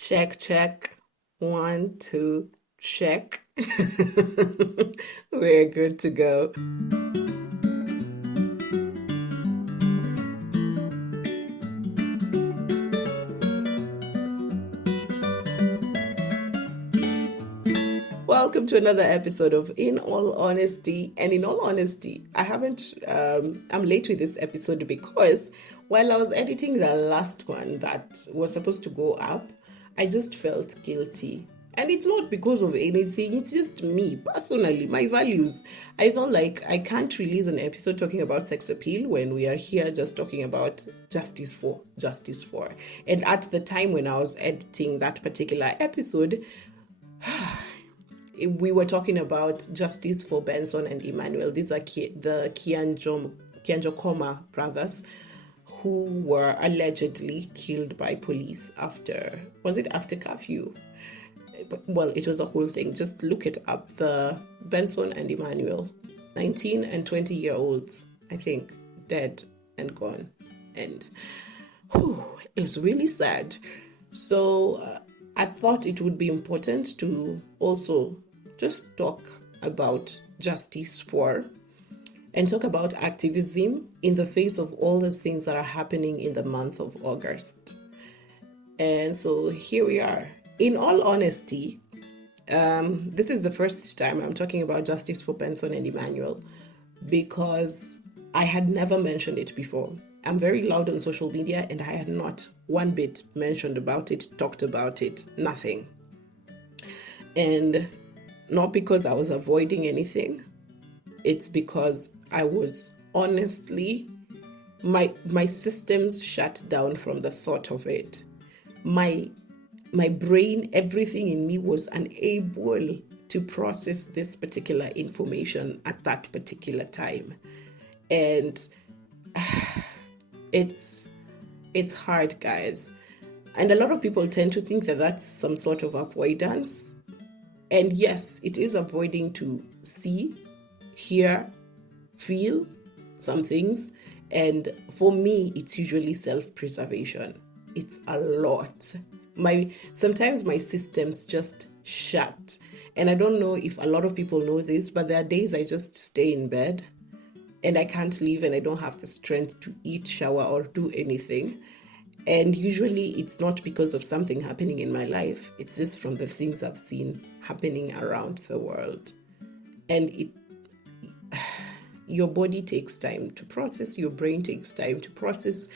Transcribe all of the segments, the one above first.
Check, check. One, two, check. We're good to go. Welcome to another episode of In All Honesty. And in all honesty, I'm late with this episode because while I was editing the last one that was supposed to go up, I just felt guilty. And it's not because of anything, it's just me, personally, my values. I felt like I can't release an episode talking about sex appeal when we are here just talking about justice for. And at the time when I was editing that particular episode, we were talking about justice for Benson and Emmanuel. These are the Kianjokoma brothers who were allegedly killed by police after curfew? Well, it was a whole thing. Just look it up. The Benson and Emmanuel, 19 and 20-year-olds, I think, dead and gone. And it's really sad. So I thought it would be important to also just talk about justice for and talk about activism in the face of all those things that are happening in the month of August. And so here we are. In all honesty, this is the first time I'm talking about justice for Benson and Emmanuel because I had never mentioned it before. I'm very loud on social media and I had not one bit mentioned about it, talked about it, nothing. And not because I was avoiding anything, it's because I was honestly, my systems shut down from the thought of it. My brain, everything in me was unable to process this particular information at that particular time. And it's hard, guys. And a lot of people tend to think that that's some sort of avoidance. And yes, it is avoiding to see, hear, feel some things. And for me, it's usually self-preservation. It's a lot. Sometimes my systems just shut. And I don't know if a lot of people know this, but there are days I just stay in bed and I can't leave and I don't have the strength to eat, shower, or do anything. And usually it's not because of something happening in my life. It's just from the things I've seen happening around the world. And your body takes time to process, your brain takes time to process.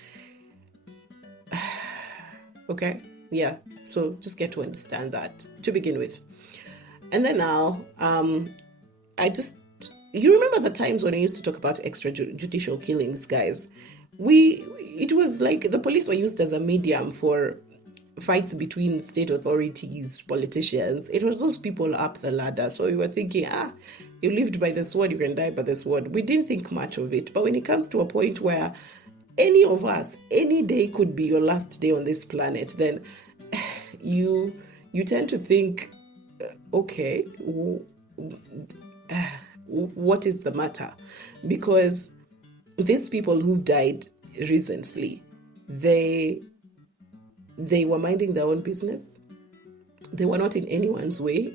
Okay? Yeah. So just get to understand that to begin with. And then now, you remember the times when I used to talk about extrajudicial killings, guys? It was like the police were used as a medium for fights between state authorities, politicians. It was those people up the ladder. So we were thinking, you lived by the sword, you can die by the sword. We didn't think much of it. But when it comes to a point where any of us, any day could be your last day on this planet, then you tend to think, okay, what is the matter? Because these people who've died recently, they were minding their own business. They were not in anyone's way.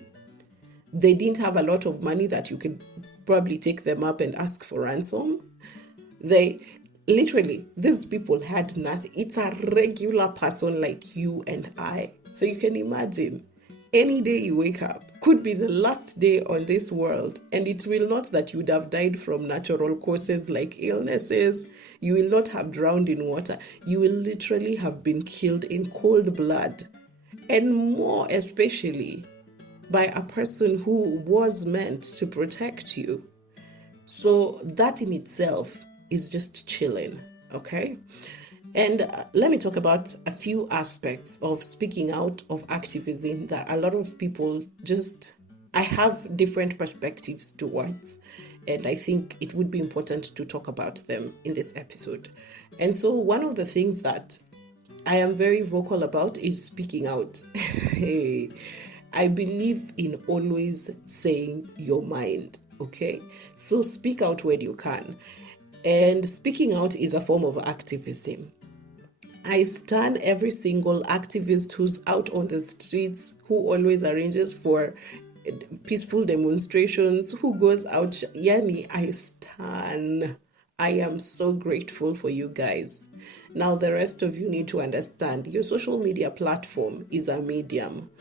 They didn't have a lot of money that you could probably take them up and ask for ransom. These people had nothing. It's a regular person like you and I. So you can imagine, any day you wake up could be the last day on this world, and it will not that you would have died from natural causes like illnesses. You will not have drowned in water. You will literally have been killed in cold blood, and more especially by a person who was meant to protect you. So that in itself is just chilling, okay? And let me talk about a few aspects of speaking out of activism that a lot of people I have different perspectives towards. And I think it would be important to talk about them in this episode. And so one of the things that I am very vocal about is speaking out. I believe in always saying your mind, okay? So speak out when you can. And speaking out is a form of activism. I stand every single activist who's out on the streets, who always arranges for peaceful demonstrations, who goes out. Yani, I stand. I am so grateful for you guys. Now, the rest of you need to understand your social media platform is a medium.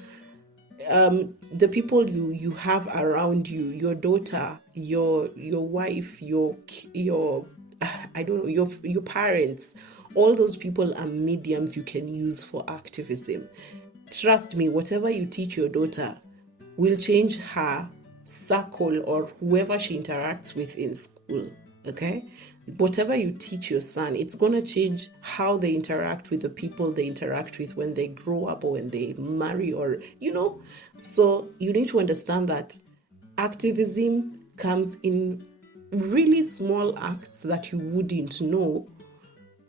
The people you have around you, your daughter, your wife, your I don't know, your parents, all those people are mediums you can use for activism. Trust me, whatever you teach your daughter will change her circle or whoever she interacts with in school. Okay? Whatever you teach your son, it's going to change how they interact with the people they interact with when they grow up or when they marry, or, So you need to understand that activism comes in really small acts that you wouldn't know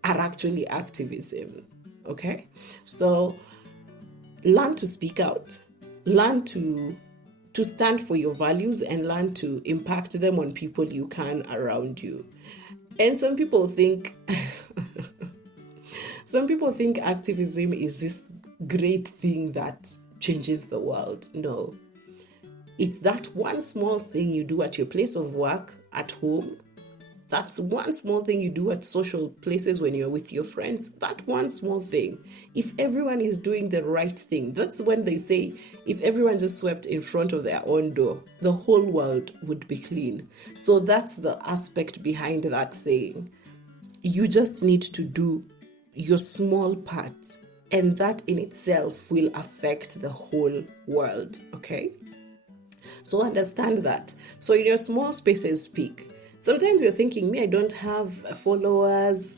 are actually activism. Okay? So learn to speak out. Learn to stand for your values and learn to impact them on people you can around you. And some people think activism is this great thing that changes the world. No. It's that one small thing you do at your place of work, at home. That's one small thing you do at social places when you're with your friends. That one small thing. If everyone is doing the right thing, that's when they say, if everyone just swept in front of their own door, the whole world would be clean. So that's the aspect behind that saying. You just need to do your small part, and that in itself will affect the whole world, okay? So understand that. So in your small spaces, speak. Sometimes you're thinking, I don't have followers.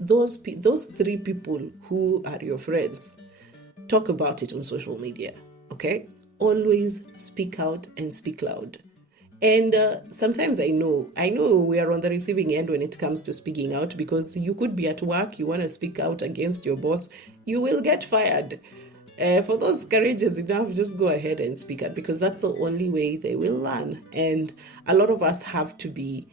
Those 3 people who are your friends, talk about it on social media, okay? Always speak out and speak loud. And sometimes I know we are on the receiving end when it comes to speaking out, because you could be at work, you want to speak out against your boss, you will get fired. For those courageous enough, just go ahead and speak out, because that's the only way they will learn. And a lot of us have to be,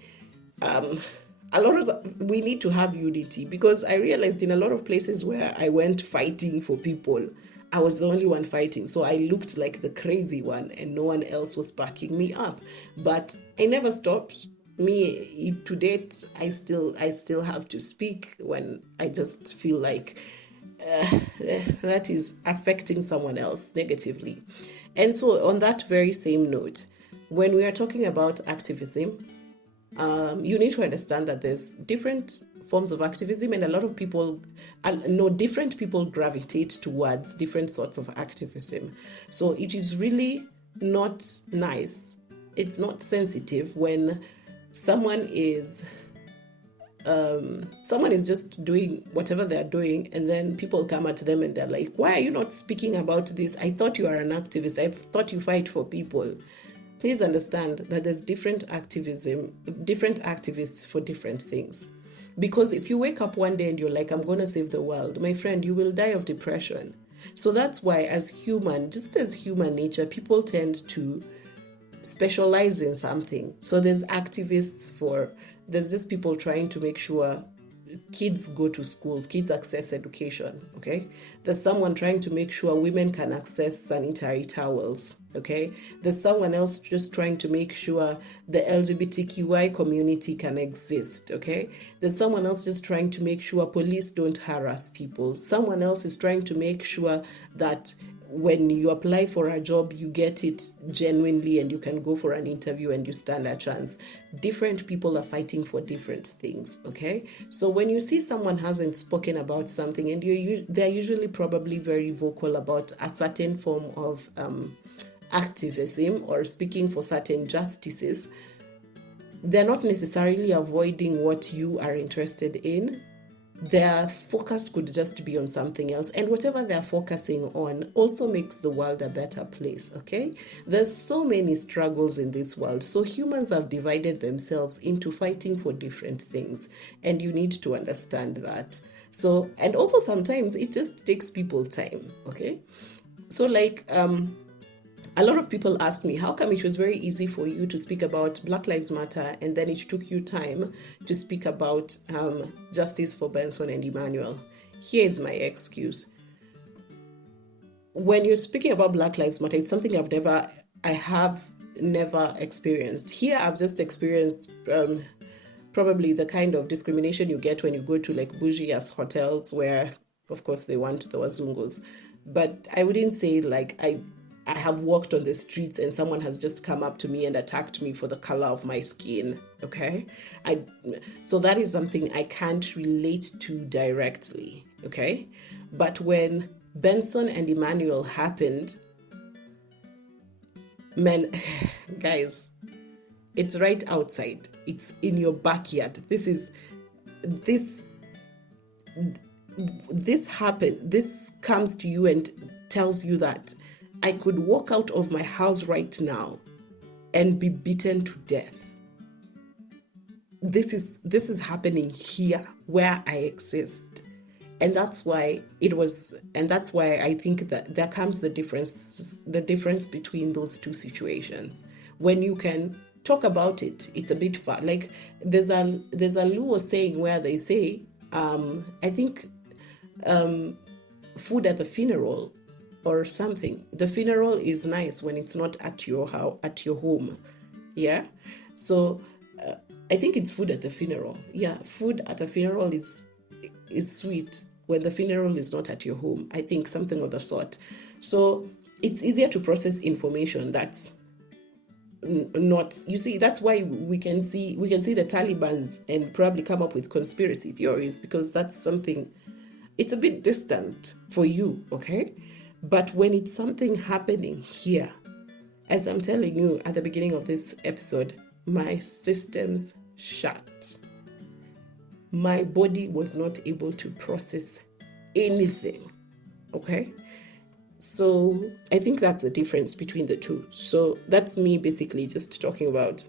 we need to have unity, because I realized in a lot of places where I went fighting for people, I was the only one fighting. So I looked like the crazy one and no one else was backing me up. But I never stopped. Me, to date, I still have to speak when I just feel like that is affecting someone else negatively. And so on that very same note, when we are talking about activism, you need to understand that there's different forms of activism, and a lot of people, different people gravitate towards different sorts of activism. So it is really not nice. It's not sensitive when someone is just doing whatever they're doing, and then people come at them and they're like, why are you not speaking about this? I thought you are an activist. I thought you fight for people. Please understand that there's different activists for different things. Because if you wake up one day and you're like, I'm going to save the world, my friend, you will die of depression. So that's why as human nature, people tend to specialize in something. So there's just people trying to make sure kids go to school, kids access education, okay? There's someone trying to make sure women can access sanitary towels, okay? There's someone else just trying to make sure the LGBTQI community can exist, okay? There's someone else just trying to make sure police don't harass people. Someone else is trying to make sure that when you apply for a job, you get it genuinely and you can go for an interview and you stand a chance. Different people are fighting for different things, okay? So when you see someone hasn't spoken about something, and they're usually probably very vocal about a certain form of activism or speaking for certain justices, they're not necessarily avoiding what you are interested in. Their focus could just be on something else. And whatever they're focusing on also makes the world a better place, okay? There's so many struggles in this world. So humans have divided themselves into fighting for different things. And you need to understand that. So, and also sometimes it just takes people time, okay? So a lot of people ask me, how come it was very easy for you to speak about Black Lives Matter and then it took you time to speak about justice for Benson and Emmanuel? Here is my excuse. When you're speaking about Black Lives Matter, it's something I have never experienced. Here, I've just experienced probably the kind of discrimination you get when you go to like bougie-ass hotels where, of course, they want the wazungos. But I wouldn't say like I have walked on the streets and someone has just come up to me and attacked me for the color of my skin, okay? So that is something I can't relate to directly, okay? But when Benson and Emmanuel happened, man, guys, it's right outside. It's in your backyard. This happened. This comes to you and tells you that I could walk out of my house right now and be beaten to death. This is happening here where I exist. And that's why I think that there comes the difference between those two situations. When you can talk about it, it's a bit far. Like there's a Luo saying where they say, I think food at the funeral or something. The funeral is nice when it's not at your home. Yeah. So I think it's food at the funeral. Yeah, food at a funeral is sweet when the funeral is not at your home. I think something of the sort. So it's easier to process information that's not, you see, that's why we can see the Taliban's and probably come up with conspiracy theories, because that's something, it's a bit distant for you, okay? But when it's something happening here, as I'm telling you at the beginning of this episode, my systems shut. My body was not able to process anything, okay? So I think that's the difference between the two. So that's me basically just talking about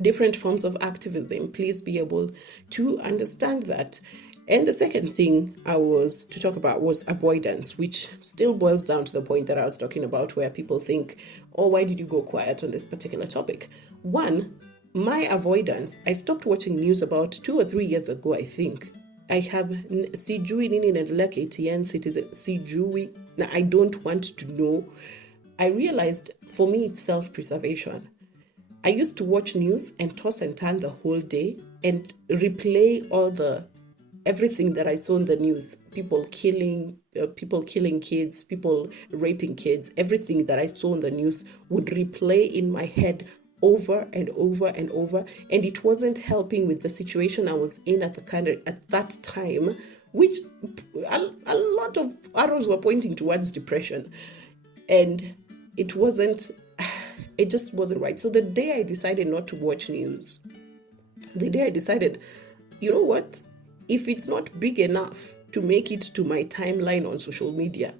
different forms of activism. Please be able to understand that. And the second thing I was to talk about was avoidance, which still boils down to the point that I was talking about, where people think, oh, why did you go quiet on this particular topic? One, my avoidance, I stopped watching news about 2 or 3 years ago, I think. I have sijui nini inaendelea KTN citizen, sijui. Now, I don't want to know. I realized for me it's self-preservation. I used to watch news and toss and turn the whole day and replay everything that I saw in the news, people killing kids, people raping kids, everything that I saw in the news would replay in my head over and over and over, and it wasn't helping with the situation I was in at that time, which a lot of arrows were pointing towards depression, and it just wasn't right. So the day I decided not to watch news, the day I decided, you know what? If it's not big enough to make it to my timeline on social media,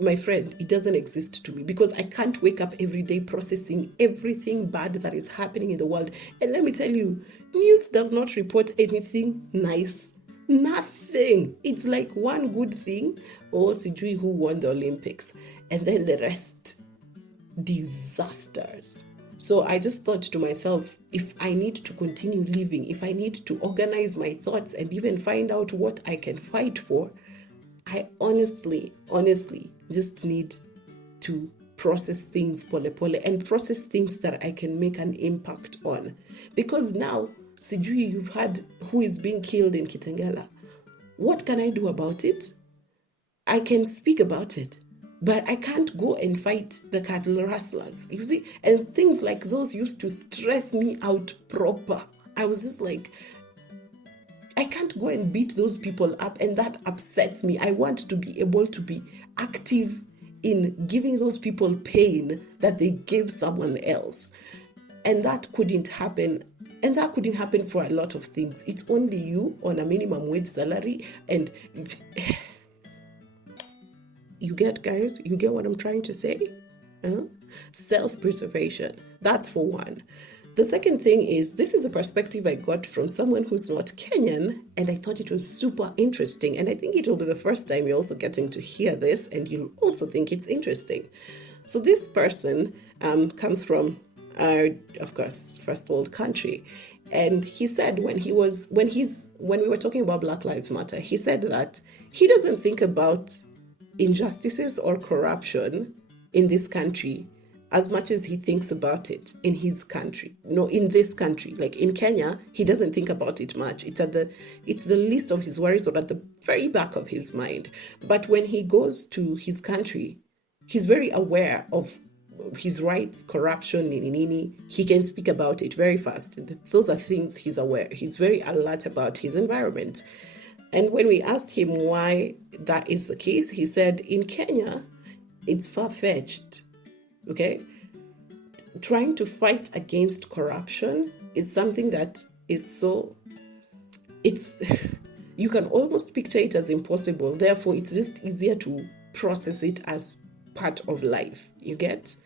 my friend, it doesn't exist to me, because I can't wake up every day processing everything bad that is happening in the world. And let me tell you, news does not report anything nice. Nothing. It's like one good thing, or sijui who won the Olympics, and then the rest, disasters. So I just thought to myself, if I need to continue living, if I need to organize my thoughts and even find out what I can fight for, I honestly just need to process things pole and process things that I can make an impact on. Because now, sijui, you've heard who is being killed in Kitengela. What can I do about it? I can speak about it, but I can't go and fight the cattle rustlers, you see? And things like those used to stress me out proper. I was just like, I can't go and beat those people up, and that upsets me. I want to be able to be active in giving those people pain that they gave someone else. And that couldn't happen. And that couldn't happen for a lot of things. It's only you on a minimum wage salary, and you get, guys, you get what I'm trying to say? Self-preservation. That's for one. The second thing is, this is a perspective I got from someone who's not Kenyan, and I thought it was super interesting. And I think it will be the first time you're also getting to hear this, and you'll also think it's interesting. So this person comes from, of course, first world country. And he said when we were talking about Black Lives Matter, he said that he doesn't think about injustices or corruption in this country as much as he thinks about it in his country. No, in this country. Like in Kenya, he doesn't think about it much. It's the least of his worries, or at the very back of his mind. But when he goes to his country, he's very aware of his rights, corruption, he can speak about it very fast. Those are things he's aware. He's very alert about his environment. And when we asked him why that is the case, he said, in Kenya, it's far-fetched, okay? Trying to fight against corruption is something that is you can almost picture it as impossible. Therefore, it's just easier to process it as part of life, you get?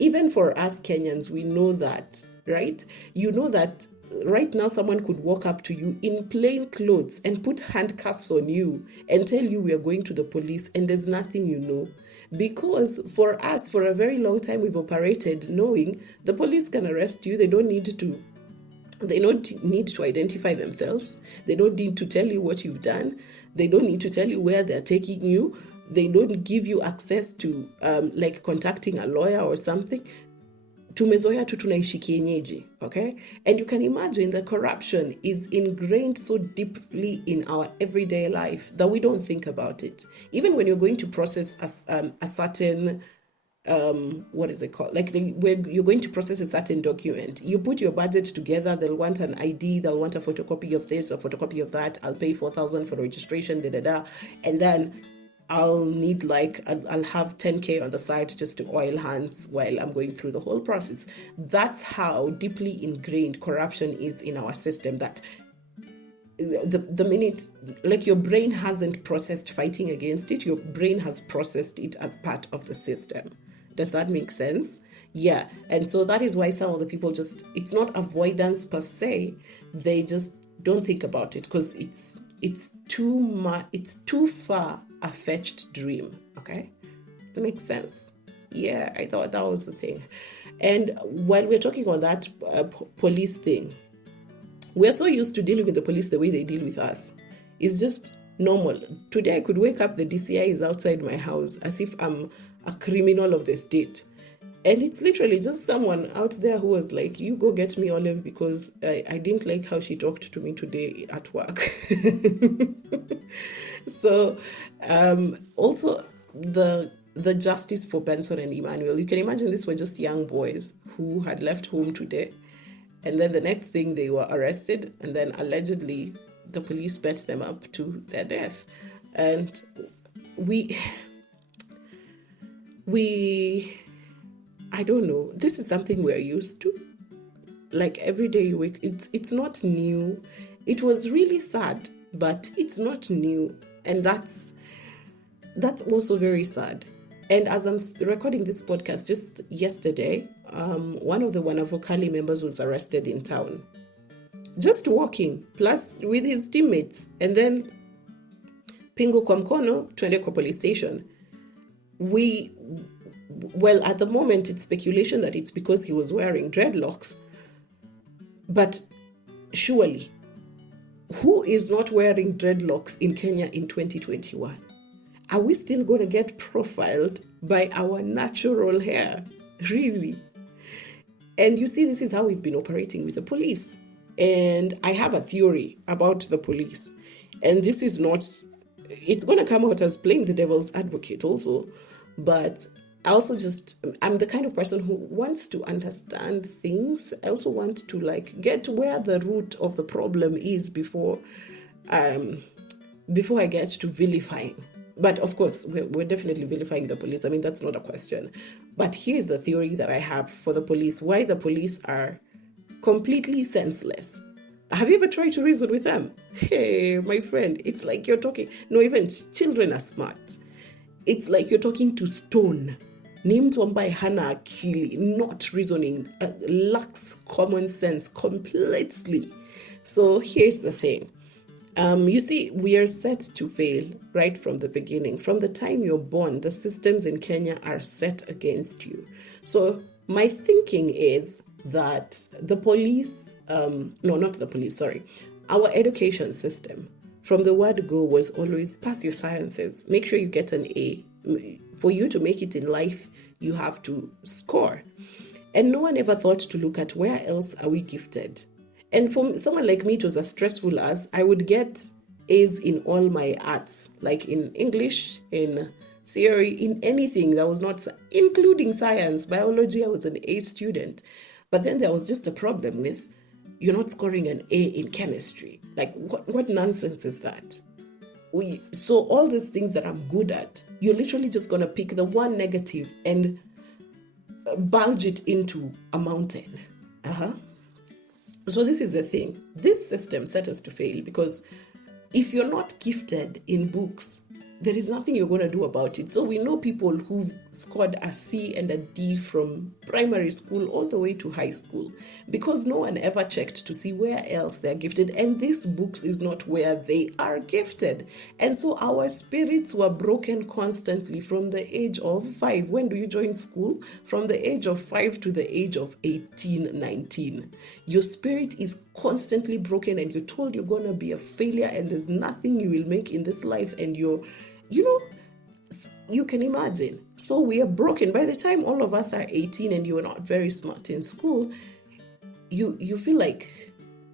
Even for us Kenyans, we know that, right? You know that right now someone could walk up to you in plain clothes and put handcuffs on you and tell you we are going to the police, and there's nothing you know. Because for us, for a very long time, we've operated knowing the police can arrest you. They don't need to identify themselves. They don't need to tell you what you've done. They don't need to tell you where they're taking you. They don't give you access to like contacting a lawyer or something. Tumezoea tu tunaishi kienyeji, okay? And you can imagine the corruption is ingrained so deeply in our everyday life that we don't think about it. Even when you're going to process a certain what is it called? Like where you're going to process a certain document, you put your budget together. They'll want an ID, they'll want a photocopy of this, a photocopy of that. I'll pay 4,000 for registration, and then I'll have 10K on the side just to oil hands while I'm going through the whole process. That's how deeply ingrained corruption is in our system, that the minute, like, your brain hasn't processed fighting against it, your brain has processed it as part of the system. Does that make sense? Yeah. And so that is why some of the people it's not avoidance per se, they just don't think about it because it's too far a fetched dream. Okay, that makes sense. Yeah, I thought that was the thing. And while we're talking on that police thing, we're so used to dealing with the police the way they deal with us. It's just normal. Today I could wake up, the DCI is outside my house as if I'm a criminal of the state. And it's literally just someone out there who was like, you go get me Olive because I didn't like how she talked to me today at work. So also the justice for Benson and Emmanuel, you can imagine these were just young boys who had left home today. And then the next thing, they were arrested, and then allegedly the police bet them up to their death. And we I don't know, this is something we're used to. Like every day you wake, it's not new. It was really sad, but it's not new. And that's also very sad. And as I'm recording this podcast, just yesterday, one of the Wanavokali members was arrested in town. Just walking, plus with his teammates. And then, pingo kwa mkono, twende kwa police station. Well, at the moment, it's speculation that it's because he was wearing dreadlocks. But surely, who is not wearing dreadlocks in Kenya in 2021? Are we still going to get profiled by our natural hair? Really? And you see, this is how we've been operating with the police. And I have a theory about the police. And this is not, it's going to come out as playing the devil's advocate also. But I also I'm the kind of person who wants to understand things. I also want to get where the root of the problem is before I get to vilifying. But of course, we're definitely vilifying the police. I mean, that's not a question. But here's the theory that I have for the police, why the police are completely senseless. Have you ever tried to reason with them? Hey, my friend, it's like you're talking. No, even children are smart. It's like you're talking to stone. Ni mtu ambaye hana akili, not reasoning, lacks common sense completely. So here's the thing. You see, we are set to fail right from the beginning. From the time you're born, the systems in Kenya are set against you. So my thinking is that the police no, not the police, sorry, our education system from the word go was always pass your sciences, make sure you get an A. For you to make it in life, you have to score. And no one ever thought to look at where else are we gifted. And for someone like me, it was as stressful as I would get A's in all my arts, like in English, in theory, in anything that was not, including science, biology, I was an A student. But then there was just a problem with, you're not scoring an A in chemistry. Like, what nonsense is that? So all these things that I'm good at, you're literally just going to pick the one negative and bulge it into a mountain. So this is the thing. This system set us to fail because if you're not gifted in books, there is nothing you're going to do about it. So we know people who've scored a C and a D from primary school all the way to high school because no one ever checked to see where else they're gifted. And this books is not where they are gifted. And so our spirits were broken constantly from the age of 5. When do you join school? From the age of 5 to the age of 18, 19. Your spirit is constantly broken and you're told you're going to be a failure and there's nothing you will make in this life and you can imagine. So we are broken. By the time all of us are 18 and you are not very smart in school, you feel like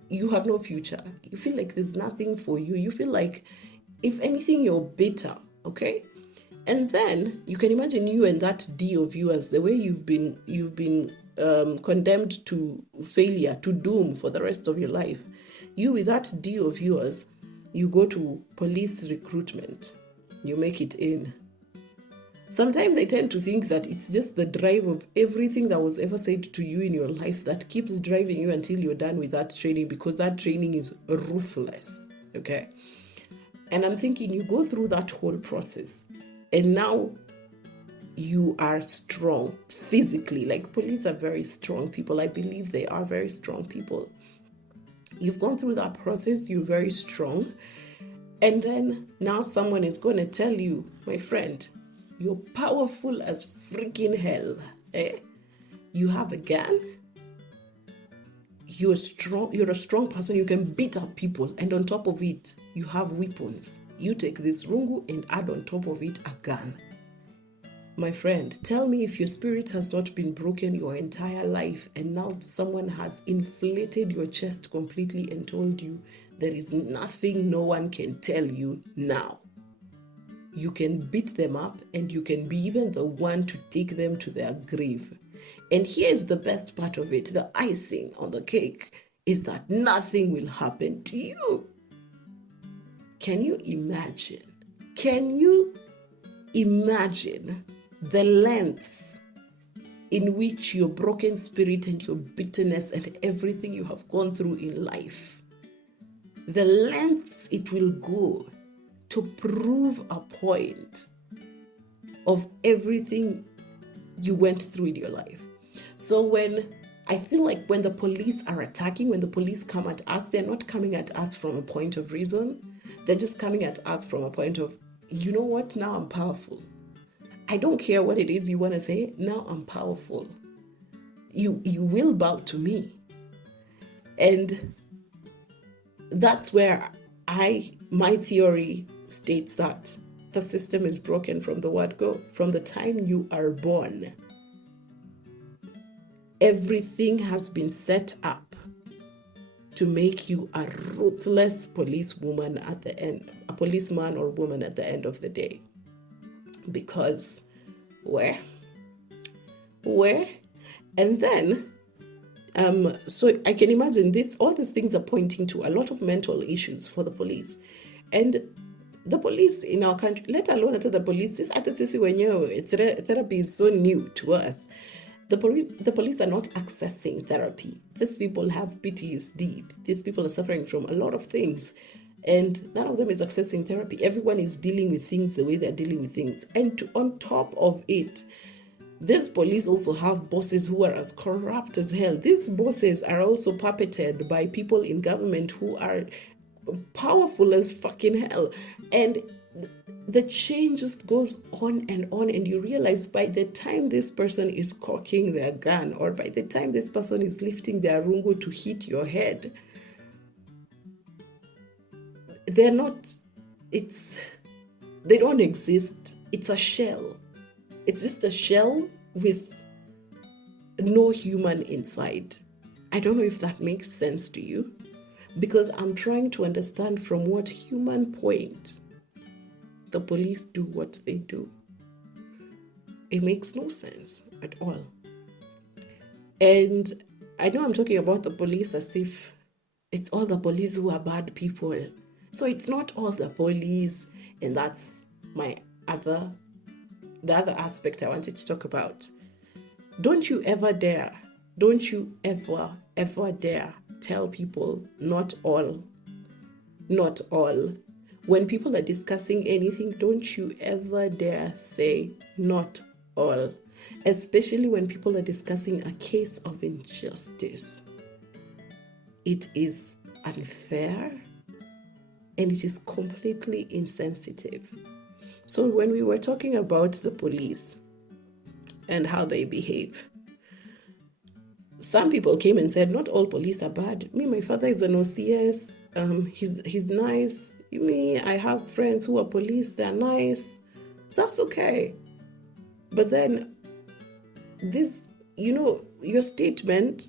you have no future. You feel like there's nothing for you. You feel like, if anything, you're bitter, okay? And then you can imagine you and that D of yours, the way you've been condemned to failure, to doom for the rest of your life. You with that D of yours, you go to police recruitment. You make it in. Sometimes I tend to think that it's just the drive of everything that was ever said to you in your life that keeps driving you until you're done with that training, because that training is ruthless, okay? And I'm thinking you go through that whole process and now you are strong physically. Like, police are very strong people. I believe they are very strong people. You've gone through that process, you're very strong. And then now someone is going to tell you, my friend, you're powerful as freaking hell. You have a gun. You're strong. You're a strong person. You can beat up people. And on top of it, you have weapons. You take this rungu and add on top of it a gun. My friend, tell me if your spirit has not been broken your entire life and now someone has inflated your chest completely and told you there is nothing no one can tell you now. You can beat them up and you can be even the one to take them to their grave. And here's the best part of it, the icing on the cake, is that nothing will happen to you. Can you imagine? Can you imagine the lengths in which your broken spirit and your bitterness and everything you have gone through in life, the lengths it will go to prove a point of everything you went through in your life? So I feel like when the police are attacking, when the police come at us, they're not coming at us from a point of reason. They're just coming at us from a point of, you know what, now I'm powerful. I don't care what it is you want to say. Now I'm powerful. You will bow to me. And that's where my theory states that the system is broken from the word go. From the time you are born, everything has been set up to make you a ruthless policewoman at the end, a policeman or woman at the end of the day. Because where? And then, so I can imagine all these things are pointing to a lot of mental issues for the police. And the police in our country, let alone the police, therapy is so new to us. The police are not accessing therapy. These people have PTSD. These people are suffering from a lot of things. And none of them is accessing therapy. Everyone is dealing with things the way they're dealing with things. And on top of it, these police also have bosses who are as corrupt as hell. These bosses are also puppeted by people in government who are powerful as fucking hell. And the chain just goes on, and you realize by the time this person is cocking their gun, or by the time this person is lifting their rungu to hit your head, they don't exist. It's a shell. It's just a shell with no human inside. I don't know if that makes sense to you, because I'm trying to understand from what human point the police do what they do. It makes no sense at all. And I know I'm talking about the police as if it's all the police who are bad people. So it's not all the police, and that's the other aspect I wanted to talk about. Don't you ever dare tell people not all. When people are discussing anything, don't you ever dare say not all, especially when people are discussing a case of injustice. It is unfair and it is completely insensitive. So when we were talking about the police and how they behave, some people came and said, not all police are bad. Me, my father is an OCS. He's nice. Me, I have friends who are police. They're nice. That's okay. But then this, your statement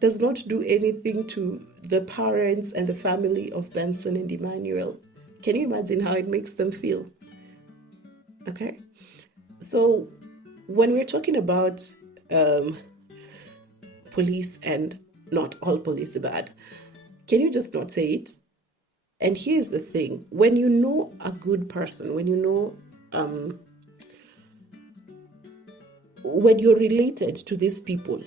does not do anything to the parents and the family of Benson and Emmanuel. Can you imagine how it makes them feel? Okay. So when we're talking about police and not all police are bad, can you just not say it? And here's the thing. When you know a good person, when you know, when you're related to these people,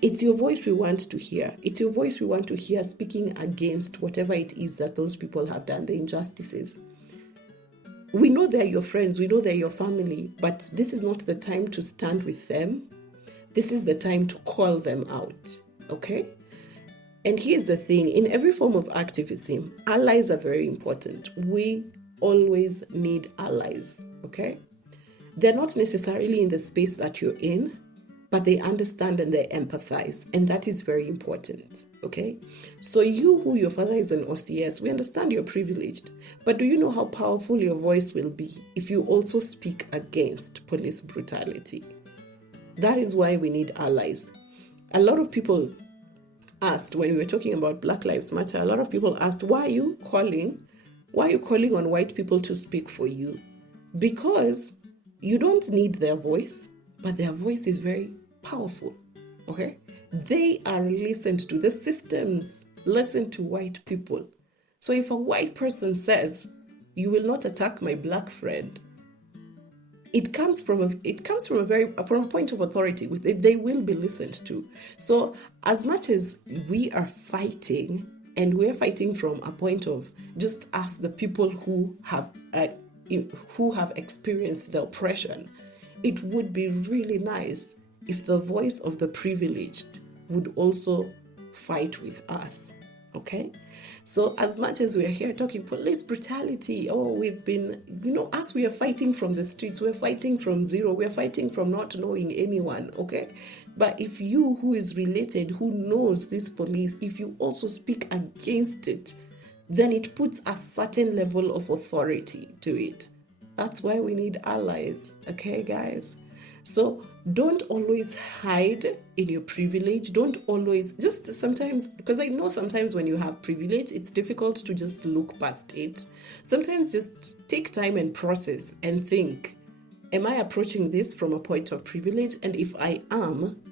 it's your voice we want to hear. It's your voice we want to hear speaking against whatever it is that those people have done, the injustices. We know they're your friends, we know they're your family, but this is not the time to stand with them. This is the time to call them out, okay? And here's the thing, in every form of activism, allies are very important. We always need allies, okay? They're not necessarily in the space that you're in, but they understand and they empathize, and that is very important, okay? So you, who your father is an OCS, we understand you're privileged, but do you know how powerful your voice will be if you also speak against police brutality? That is why we need allies. A lot of people asked, when we were talking about Black Lives Matter, a lot of people asked, why are you calling on white people to speak for you? Because you don't need their voice, but their voice is very powerful, okay? They are listened to. The systems listen to white people. So if a white person says, you will not attack my black friend, it comes from a point of authority. They will be listened to. So as much as we are fighting, and we're fighting from a point of just ask the people who have experienced the oppression, it would be really nice if the voice of the privileged would also fight with us, okay? So as much as we're here talking police brutality, we've been, as we are fighting from the streets, we're fighting from zero, we're fighting from not knowing anyone, okay? But if you, who is related, who knows this police, if you also speak against it, then it puts a certain level of authority to it. That's why we need allies, okay, guys? So don't always hide in your privilege. Don't always, just sometimes, because I know sometimes when you have privilege, it's difficult to just look past it. Sometimes just take time and process and think, am I approaching this from a point of privilege? And if I am,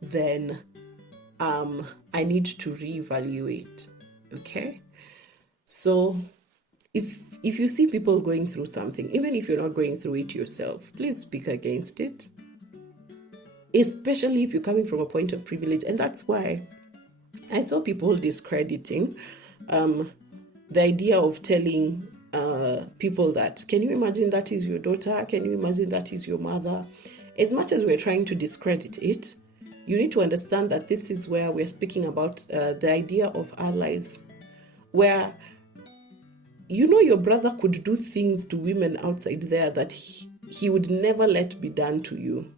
then I need to reevaluate, okay? So if you see people going through something, even if you're not going through it yourself, please speak against it, especially if you're coming from a point of privilege. And that's why I saw people discrediting the idea of telling people that, can you imagine that is your daughter? Can you imagine that is your mother? As much as we're trying to discredit it, you need to understand that this is where we're speaking about the idea of allies, where your brother could do things to women outside there that he would never let be done to you.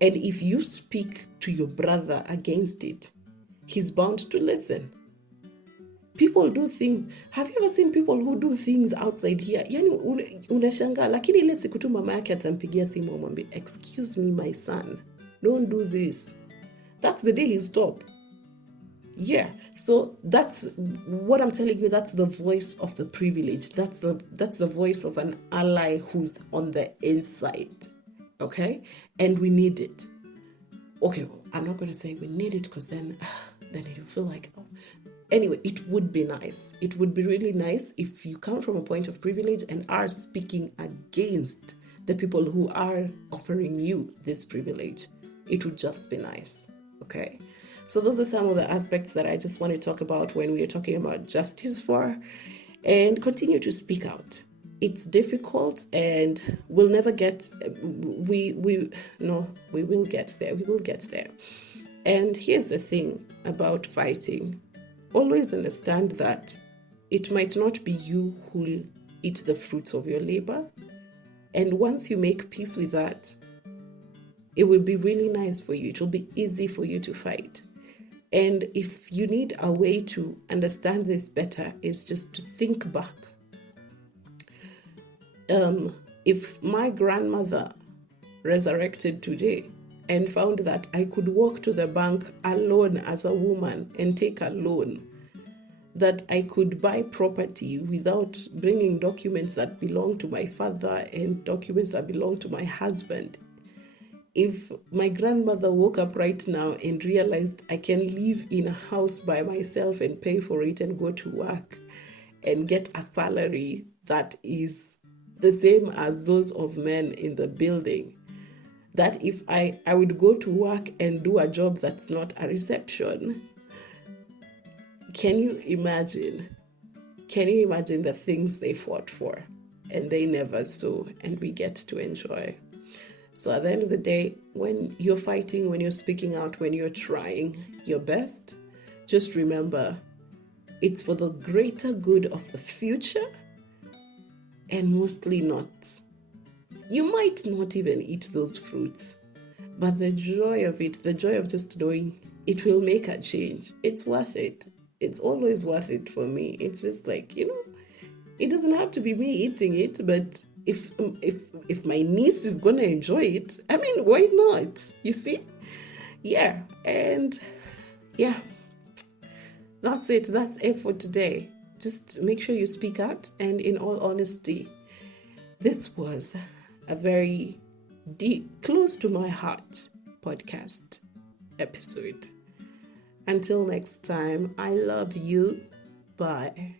And if you speak to your brother against it, he's bound to listen. People do things. Have you ever seen people who do things outside here? Yani unashanga, lakini ile siku tu mama yake atampigia simu amwambie, excuse me my son, don't do this. That's the day he stop. Yeah, so that's what I'm telling you. That's the voice of the privileged. That's the voice of an ally who's on the inside. Okay, and we need it. Okay, I'm not going to say we need it because then it will feel like, oh. Anyway, it would be nice. It would be really nice if you come from a point of privilege and are speaking against the people who are offering you this privilege. It would just be nice. Okay. So those are some of the aspects that I just want to talk about when we are talking about justice for, and continue to speak out. It's difficult and we'll never get, we will get there. We will get there. And here's the thing about fighting. Always understand that it might not be you who'll eat the fruits of your labor. And once you make peace with that, it will be really nice for you. It will be easy for you to fight. And if you need a way to understand this better, is just to think back. If my grandmother resurrected today and found that I could walk to the bank alone as a woman and take a loan, that I could buy property without bringing documents that belong to my father and documents that belong to my husband. If my grandmother woke up right now and realized I can live in a house by myself and pay for it and go to work and get a salary that is the same as those of men in the building, that if I would go to work and do a job that's not a reception, can you imagine the things they fought for and they never saw and we get to enjoy? So at the end of the day, when you're fighting, when you're speaking out, when you're trying your best, just remember it's for the greater good of the future and mostly not. You might not even eat those fruits, but the joy of it, the joy of just knowing it will make a change, it's worth it. It's always worth it for me. It's just like, it doesn't have to be me eating it, but if my niece is going to enjoy it, I mean, why not? You see? Yeah. And yeah, that's it. That's it for today. Just make sure you speak out. And in all honesty, this was a very deep, close to my heart podcast episode. Until next time, I love you. Bye.